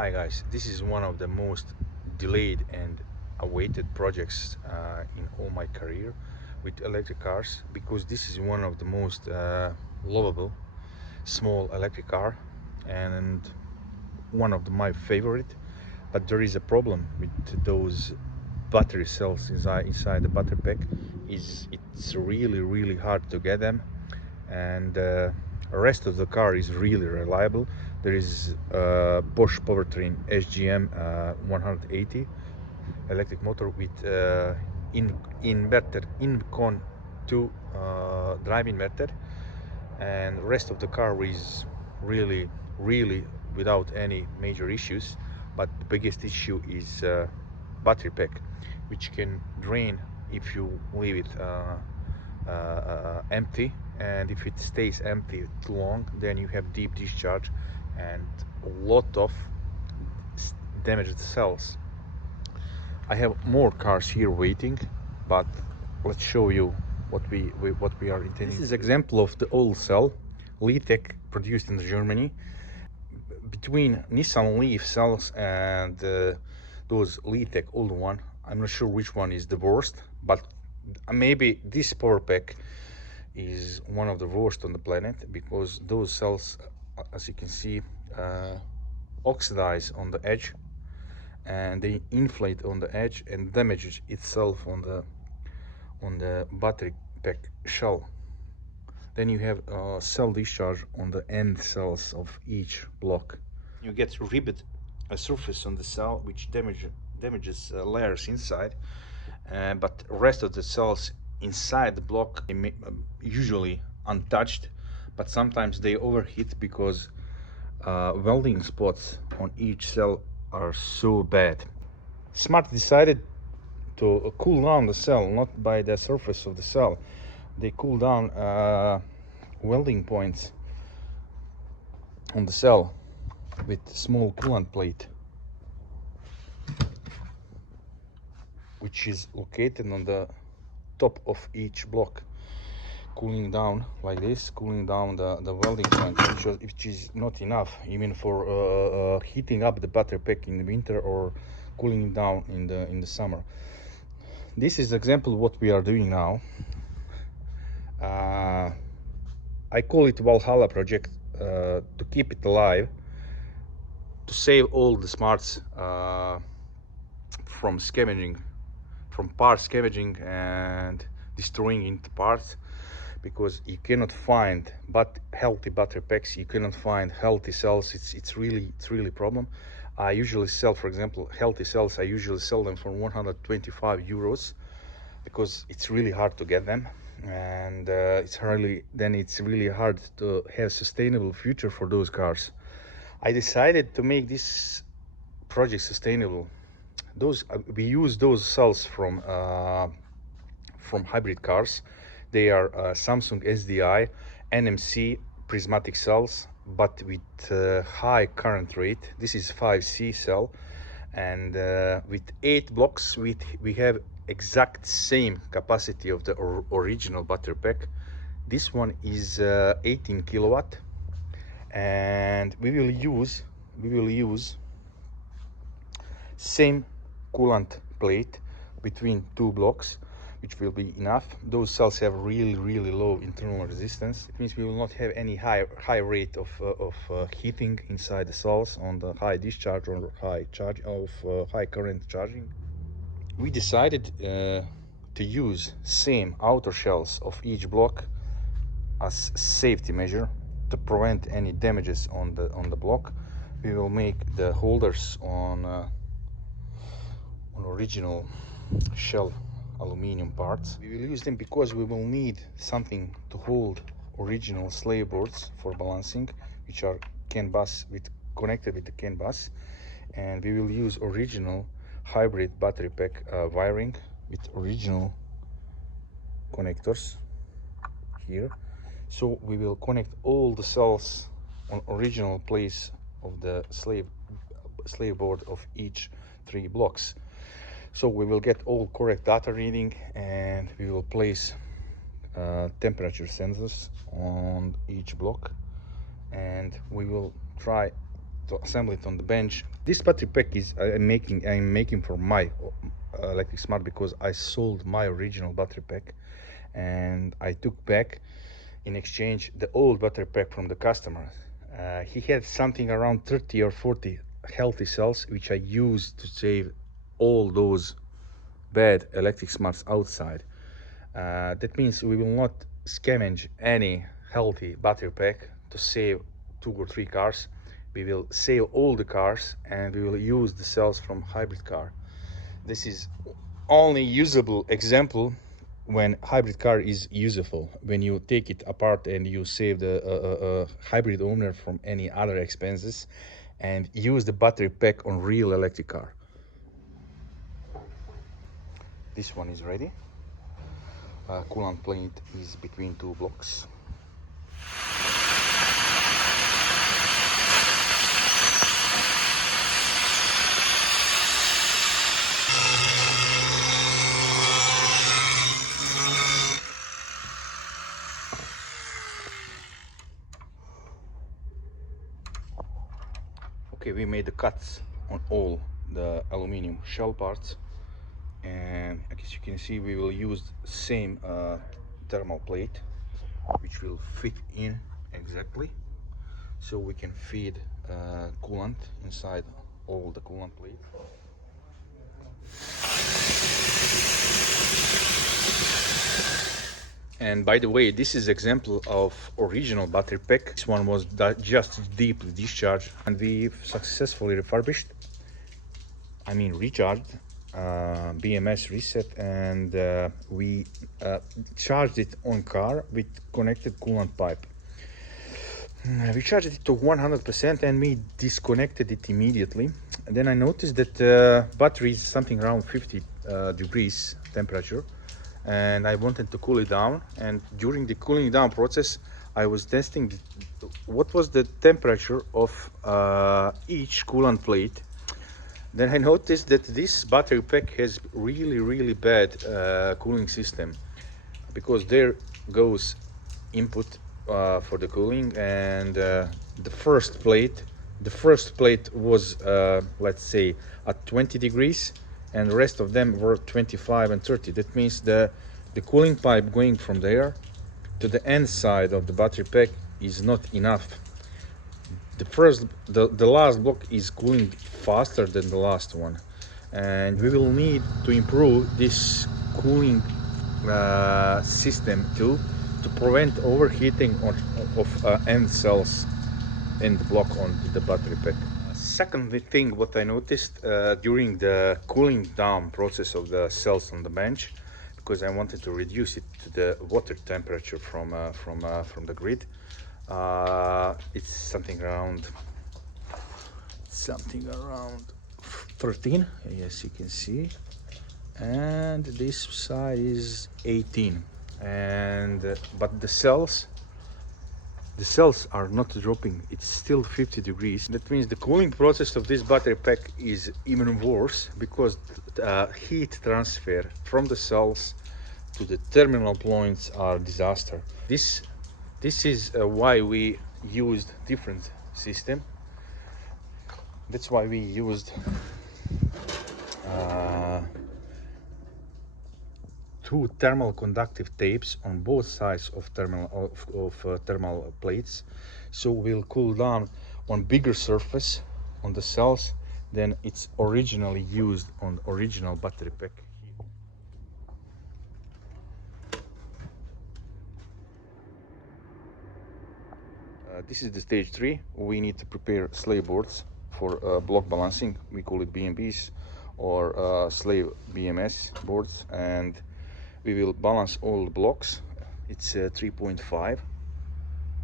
Hi guys, this is one of the most delayed and awaited projects in all my career with electric cars, because this is one of the most lovable small electric car and one of my favorite. But there is a problem with those battery cells inside the battery pack. It's really hard to get them, and the rest of the car is really reliable. There is Bosch powertrain SGM 180 electric motor with inverter Incon 2 drive inverter, and rest of the car is really without any major issues. But the biggest issue is battery pack, which can drain if you leave it empty, and if it stays empty too long, then you have deep discharge and a lot of damaged cells. I have more cars here waiting, but let's show you what we are intending. This is example of the old cell, Litec, produced in Germany. Between Nissan Leaf cells and those Litec old one, I'm not sure which one is the worst, but maybe this power pack is one of the worst on the planet, because those cells, as you can see, oxidize on the edge, and they inflate on the edge and damages itself on the battery pack shell. Then you have cell discharge on the end cells of each block. You get ribbed a surface on the cell, which damages layers inside, but rest of the cells inside the block usually untouched, but sometimes they overheat because welding spots on each cell are so bad. Smart decided to cool down the cell, not by the surface of the cell. They cool down welding points on the cell with small coolant plate, which is located on the top of each block, cooling down like this, cooling down the welding point, which is not enough even for heating up the battery pack in the winter or cooling down in the summer. This is example what we are doing now. I call it Valhalla project, to keep it alive, to save all the smarts from scavenging, from part scavenging and destroying into parts, because you cannot find healthy battery packs, you cannot find healthy cells. It's really problem. I usually sell, for example, healthy cells, I usually sell them for 125 euros, because it's really hard to get them, and it's really hard to have sustainable future for those cars. I decided to make this project sustainable. We use those cells from hybrid cars. They are Samsung SDI NMC prismatic cells, but with high current rate. This is 5C cell, and with 8 blocks we have exact same capacity of the original battery pack. This one is 18 kilowatt, and we will use same coolant plate between 2 blocks, which will be enough. Those cells have really low internal resistance. It means we will not have any high rate of heating inside the cells on the high discharge or high current charging. We decided to use same outer shells of each block as safety measure to prevent any damages on the block. We will make the holders on original shell aluminum parts. We will use them because we will need something to hold original slave boards for balancing, which are CAN bus connected with the CAN bus, and we will use original hybrid battery pack wiring with original connectors here. So we will connect all the cells on original place of the slave board of each 3 blocks. So we will get all correct data reading, and we will place temperature sensors on each block, and we will try to assemble it on the bench. This battery pack is I'm making for my electric smart, because I sold my original battery pack and I took back in exchange the old battery pack from the customer. He had something around 30 or 40 healthy cells, which I used to save all those bad electric smarts outside. That means we will not scavenge any healthy battery pack to save 2 or 3 cars. We will save all the cars and we will use the cells from hybrid car. This is only usable example when hybrid car is useful, when you take it apart and you save the hybrid owner from any other expenses and use the battery pack on real electric car. This one is ready. Coolant plate is between 2 blocks. Okay, we made the cuts on all the aluminum shell parts, and as you can see, we will use the same thermal plate, which will fit in exactly, so we can feed coolant inside all the coolant plate. And by the way, this is example of original battery pack. This one was just deeply discharged, and we successfully refurbished, recharged, BMS reset, and we charged it on car with connected coolant pipe. We charged it to 100% and we disconnected it immediately. And then I noticed that battery is something around 50 degrees temperature, and I wanted to cool it down. And during the cooling down process, I was testing what was the temperature of each coolant plate. Then I noticed that this battery pack has really bad cooling system, because there goes input for the cooling, and the first plate was let's say at 20 degrees, and the rest of them were 25 and 30. That means the cooling pipe going from there to the end side of the battery pack is not enough. The last block is cooling faster than the last one, and we will need to improve this cooling system too, to prevent overheating of end cells in the block on the battery pack. Second thing what I noticed during the cooling down process of the cells on the bench, because I wanted to reduce it to the water temperature from the grid, it's something around 13, yes, you can see, and this side is 18, and but the cells are not dropping, it's still 50 degrees. That means the cooling process of this battery pack is even worse, because heat transfer from the cells to the terminal points are disaster. This is why we used different system. That's why we used 2 thermal conductive tapes on both sides of thermal plates, so we'll cool down on bigger surface on the cells than it's originally used on original battery pack. This is the stage 3. We need to prepare slave boards for block balancing. We call it BMBs, or slave BMS boards, and we will balance all the blocks. It's 3.5,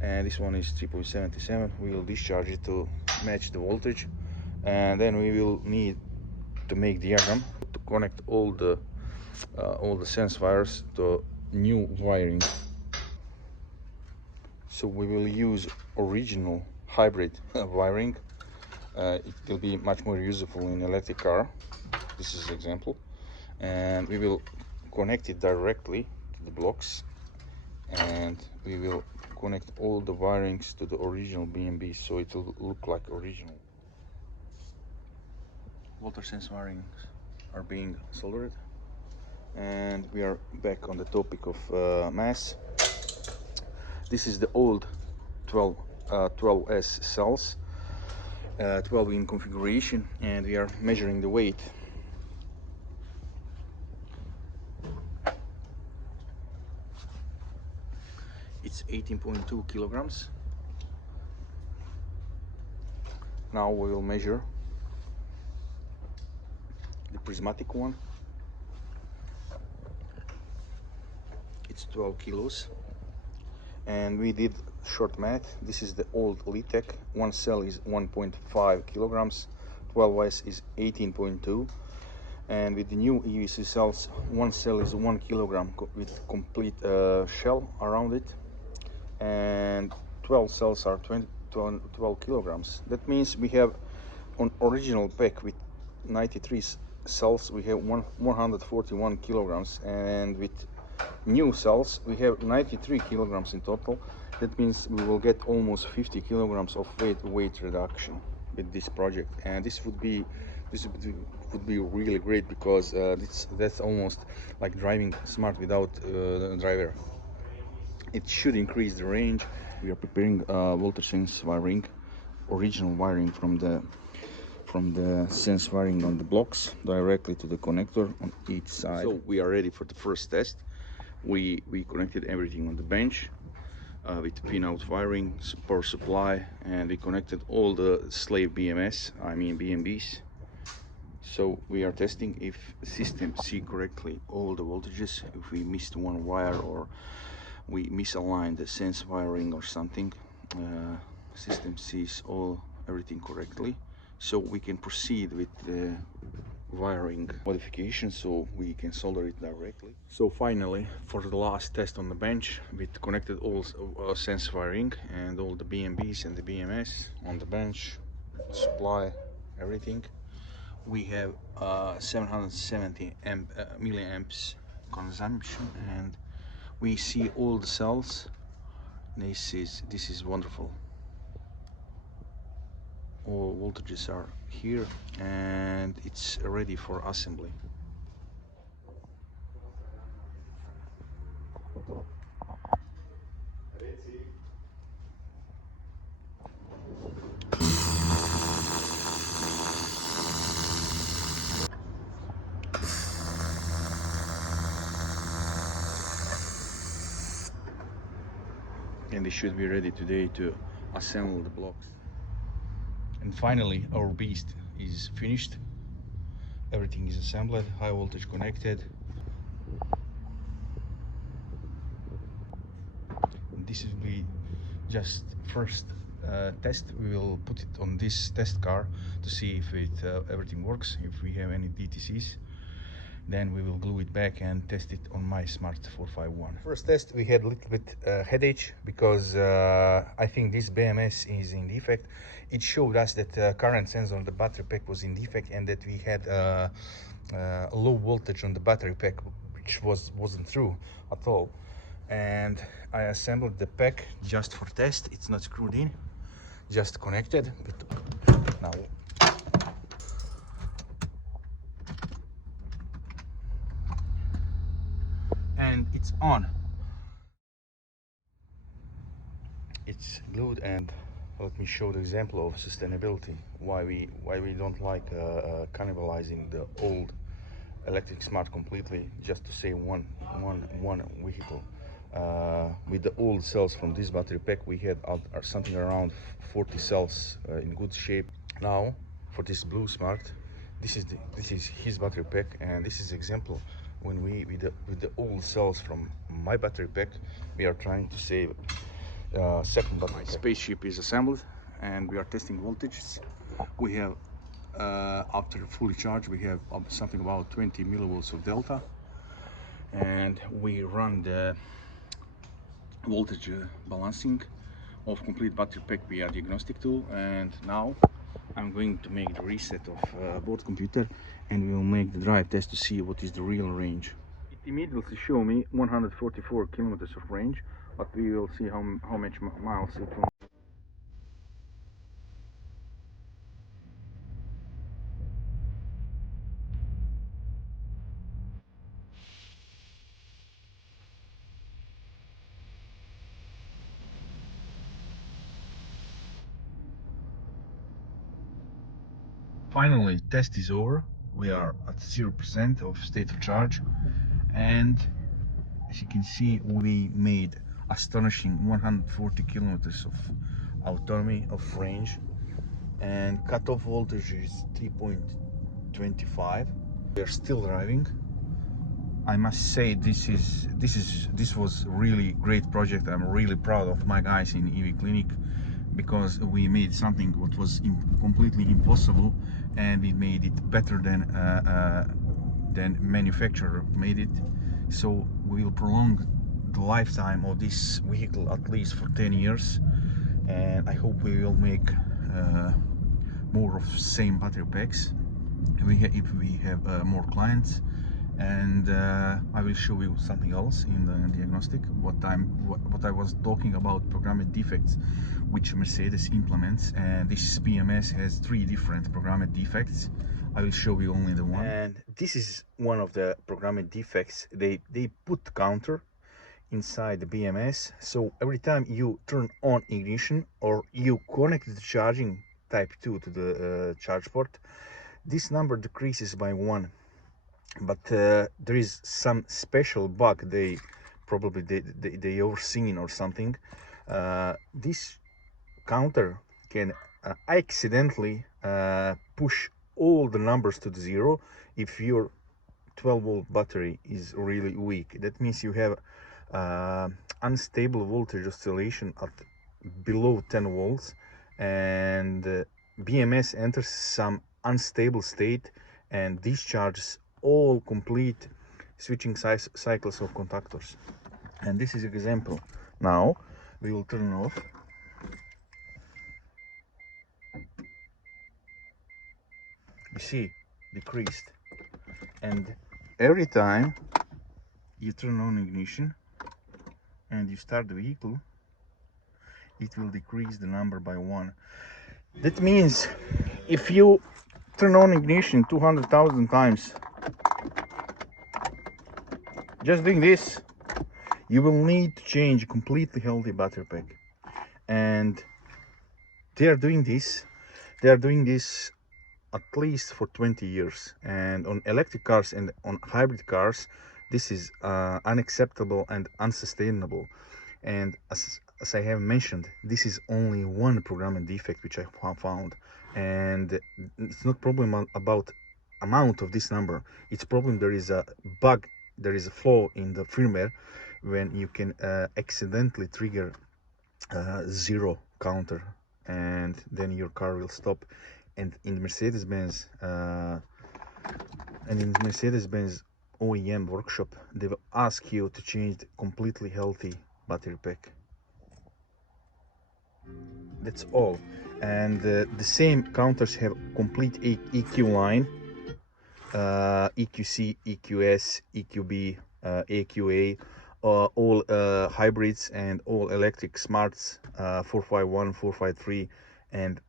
and this one is 3.77. We will discharge it to match the voltage, and then we will need to make diagram to connect all the sense wires to new wiring. So we will use original hybrid wiring. It will be much more useful in electric car. This is example, and we will connect it directly to the blocks, and we will connect all the wirings to the original BMB, so it will look like original. voltage sense wirings are being soldered, and we are back on the topic of mass. This is the old 12S cells, 12 in configuration, and we are measuring the weight. It's 18.2 kilograms. Now we will measure the prismatic one. It's 12 kilos. And we did short math. This is the old Litec. One cell is 1.5 kilograms. 12S is 18.2. And with the new EVC cells, one cell is 1 kilogram with complete shell around it. And 12 cells are 12 kilograms. That means we have on original pack with 93 cells, we have 141 kilograms, and with new cells we have 93 kilograms in total. That means we will get almost 50 kilograms of weight reduction with this project, and this would be really great, because that's almost like driving smart without the driver. It should increase the range. We are preparing voltage sense wiring, original wiring from the sense wiring on the blocks directly to the connector on each side. So we are ready for the first test. We connected everything on the bench with pin-out wiring, power supply, and we connected all the slave BMBs. So we are testing if the system see correctly all the voltages. If we missed one wire or we misaligned the sense wiring or something, system sees everything correctly, so we can proceed with the wiring modification, so we can solder it directly. So finally, for the last test on the bench, we connected all sense wiring and all the BMBs and the BMS on the bench, supply, everything. We have 770 milliamps consumption, and we see all the cells. This is wonderful. All voltages are here, and it's ready for assembly. And they should be ready today to assemble the blocks. And finally, our beast is finished. Everything is assembled, high voltage connected. This will be just first test. We will put it on this test car to see if everything works, if we have any DTCs. Then we will glue it back and test it on my Smart 451. First test, we had a little bit headache, because I think this BMS is in defect. It showed us that current sensor on the battery pack was in defect, and that we had low voltage on the battery pack, which wasn't true at all. And I assembled the pack just for test. It's not screwed in, just connected. Now and it's on. It's glued, and let me show the example of sustainability. Why we don't like cannibalizing the old electric smart completely, just to save one vehicle. With the old cells from this battery pack, we had something around 40 cells in good shape. Now for this blue smart, this is his battery pack, and this is example when with the old cells from my battery pack, we are trying to save second battery pack. Spaceship is assembled, and we are testing voltages. We have after fully charged, we have something about 20 millivolts of delta, and we run the voltage balancing of complete battery pack via diagnostic tool. And now I'm going to make the reset of board computer, and we will make the drive test to see what is the real range. It immediately show me 144 kilometers of range, but we will see how much miles it will. Finally, test is over. We are at 0% of state of charge, and as you can see, we made astonishing 140 kilometers of autonomy of range, and cutoff voltage is 3.25. We are still driving. I must say this was really great project. I'm really proud of my guys in EV Clinic, because we made something what was completely impossible, and we made it better than manufacturer made it. So we will prolong the lifetime of this vehicle at least for 10 years, and I hope we will make more of same battery packs if we have more clients. And I will show you something else in the diagnostic. What I was talking about programmed defects, which Mercedes implements, and this BMS has 3 different programmed defects. I will show you only the one. And this is one of the programmed defects. They put counter inside the BMS, so every time you turn on ignition or you connect the charging type 2 to the charge port, this number decreases by 1. But there is some special bug they probably they overseen or something. This counter can accidentally push all the numbers to the 0 if your 12-volt battery is really weak. That means you have unstable voltage oscillation at below 10 volts, and BMS enters some unstable state and discharges all complete switching cycles of contactors. And this is an example. Now we will turn off. You see, decreased. And every time you turn on ignition and you start the vehicle, it will decrease the number by 1. That means if you turn on ignition 200,000 times, just doing this, you will need to change a completely healthy battery pack. And they are doing this at least for 20 years. And on electric cars and on hybrid cars, this is unacceptable and unsustainable. And as I have mentioned, this is only one programming defect which I found, and it's not problem about amount of this number. It's problem there is a bug, there is a flaw in the firmware when you can accidentally trigger 0 counter, and then your car will stop. And in Mercedes-Benz OEM workshop, they will ask you to change the completely healthy battery pack. That's all. And the same counters have complete EQ line, EQC, EQS, EQB, AQA, all hybrids and all electric smarts, 451, 453, and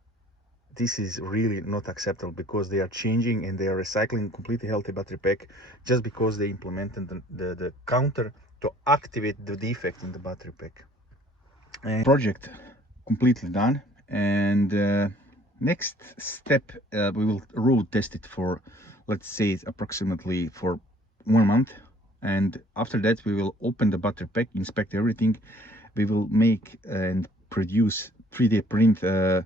this is really not acceptable, because they are changing and they are recycling completely healthy battery pack just because they implemented the counter to activate the defect in the battery pack. And project completely done, and next step, we will road test it for, let's say, approximately for 1 month, and after that we will open the battery pack, inspect everything. We will make and produce 3D print a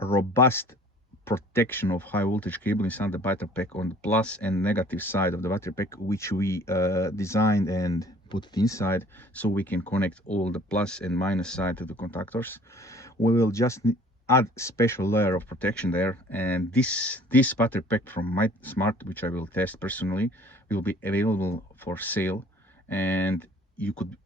robust protection of high voltage cable inside the battery pack on the plus and negative side of the battery pack, which we designed and put it inside, so we can connect all the plus and minus side to the contactors. We will just add special layer of protection there, and this battery pack from my smart, which I will test personally, will be available for sale, and you could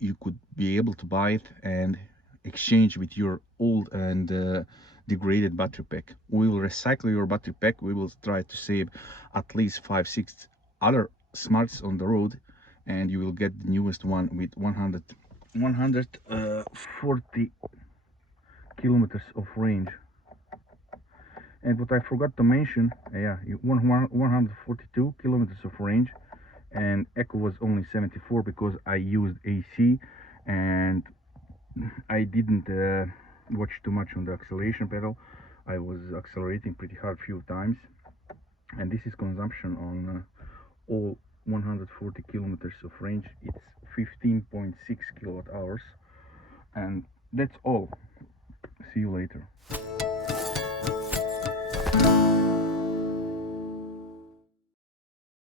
be able to buy it and exchange with your old and degraded battery pack. We will recycle your battery pack. We will try to save at least 5-6 other smarts on the road, and you will get the newest one with 140 kilometers of range. And what I forgot to mention, 142 kilometers of range, and echo was only 74 because I used AC and I didn't watch too much on the acceleration pedal. I was accelerating pretty hard few times, and this is consumption on all 140 kilometers of range. It's 15.6 kilowatt hours, and that's all. See you later.